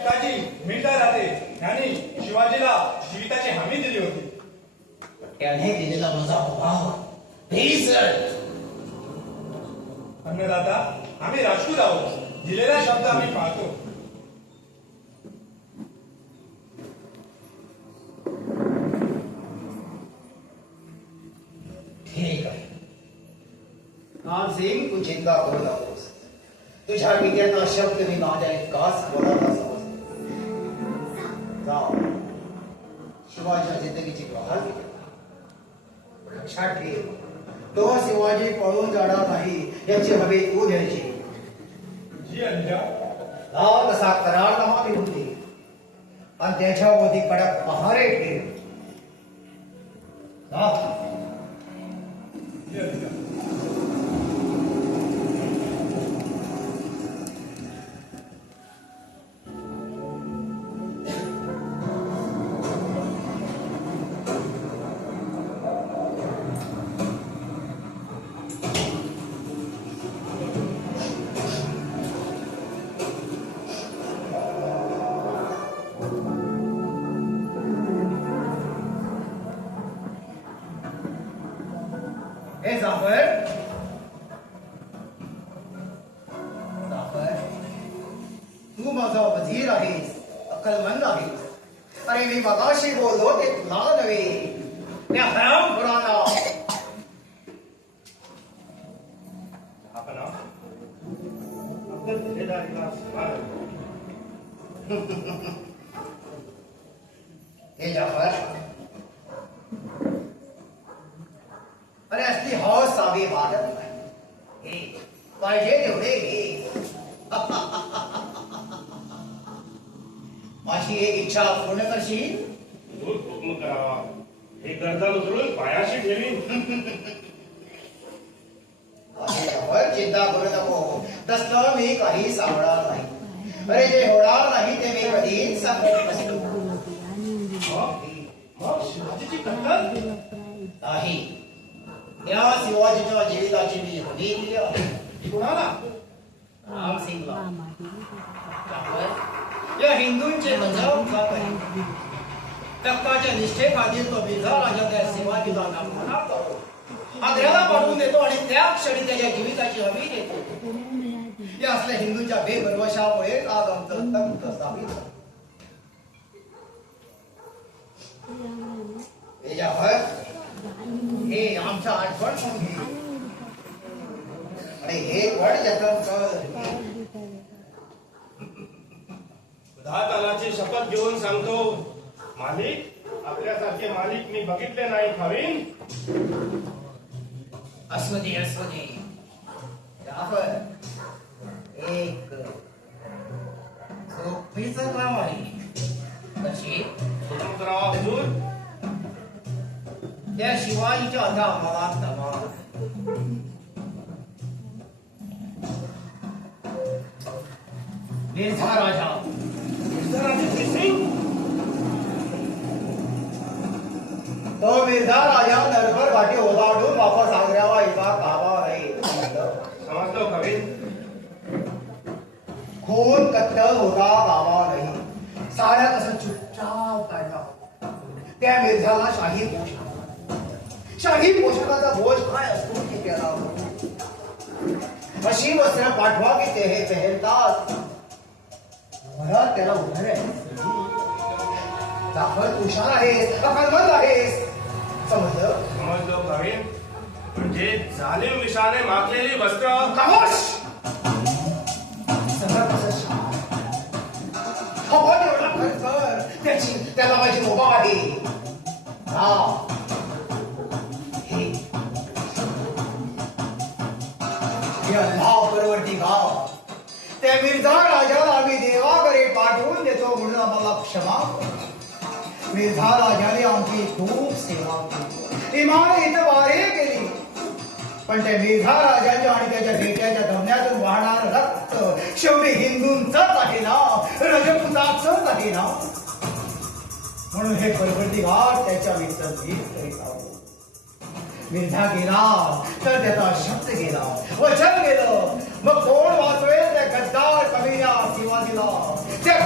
पिताजी मिळता राहते यांनी शिवाजीला जीविताची हमी दिली होती. त्याने दिलेला माझा भाव अन्नदाता, आम्ही राजपूत आहोत. दिलेला शब्द आम्ही पाळतो. ठीक आहे. सिंग, तू चिंता करू नकोस. तुझ्या विद्याचा शब्द मी माझ्या इतकाच बोलायला समजतो. शिवाजीच्या जिंदगीची गहाण लक्षात ठेव. तो शिवाजी पळून जाणार नाही याची हवी तू द्यायची. जी अंजा. तसा करारनामा लिहून दे आणि त्याच्यावरती कडक पहारे ठेव. जी अंजा. तू माझा वजीर आहेस, अक्कलमंद आहेस. अरे मी मगाशी बोललो ते तुला नव्हे, त्या हरामखोराला. हे जाफर, अरे असली हौस सावी वाटत नाही. हे पाहिजे तेवढे घे. माझी एक इच्छा पूर्ण करशील? दूध हुकम करावा. हे गरजा उचलून पायाशी ठेवीन. चिंता करू नको. तसलं मी काही सांगणार नाही. अरे जे होणार नाही ते मी कधीच सांगत नसतो. मग शिवाजीची कत्तल नाही, या शिवाजीच्या जीविताची मी हमी दिली आहे. कोणाला? रामसिंगला. या हिंदूंचे नजर जात आहे. तक्काच्या निष्ठेखालील तो मिर्झा राजा त्या शिवाजीला नामखुना करतो. आग्र्याला पाठवून देतो आणि त्या क्षणी त्याच्या जीविताची हमी देतो. या असल्या हिंदूंच्या बेभरवशामुळे आज आमचं तंक साबित झालं. हे आमचं आठवण म्हणून घे आणि हे वड जतन कर. दातानाची शपथ घेऊन सांगतो, मालिक, आपल्यासारखे मालिक मी बघितले नाही. खावीन. अस्वदी जाफर, एक झोपीचं काम आहे. कशी? हुकम करावा हुजूर. त्या शिवाजीच्या आता आम्हाला दबाव. मिर्झा राजा तो मिर्झा राजा नरभर घाटी ओलांडून वापस आग्र्याला येता कामा नाही. समजलो खावीन. खून कत्तल होता कामा नाही. साऱ्या कसं चुपचाप काढला. त्या मिर्झाला शाही पोशाखाचा बोज काय असतो की त्याला अशी वस्त्र पाठवा की ते हे पेहलतात. घरात त्याला उभं आहे. जाफर हुशार आहेस, अकलमंद आहेस. समजलो खावीन. म्हणजे जालिम विषाने माखलेली वस्त्र. खामोश. सगळं कसं शांत. हवा एवढा खर्च कर. त्याला माझी मुभा आहे. परवरदिगार, त्या मिर्झा राजाला आम्ही देवाकडे पाठवून देतो म्हणून आम्हाला क्षमा. मिर्झा राजाने आमची खूप सेवा केली, इमान इतबारे केली. पण त्या मिर्झा राजाच्या आणि त्याच्या बेट्याच्या धमन्यातून वाहणार रक्त शेवटी हिंदूंचाच आहे ना, रजपुताचंच आहे ना. म्हणून हे परवरदिगार त्याच्या विसर्जित करीत आहोत. मिर्झा गेला तर त्याचा शब्द गेला, वचन गेलं. मग कोण वाचवेल त्या गद्दार कमीला शिवाजीला, त्या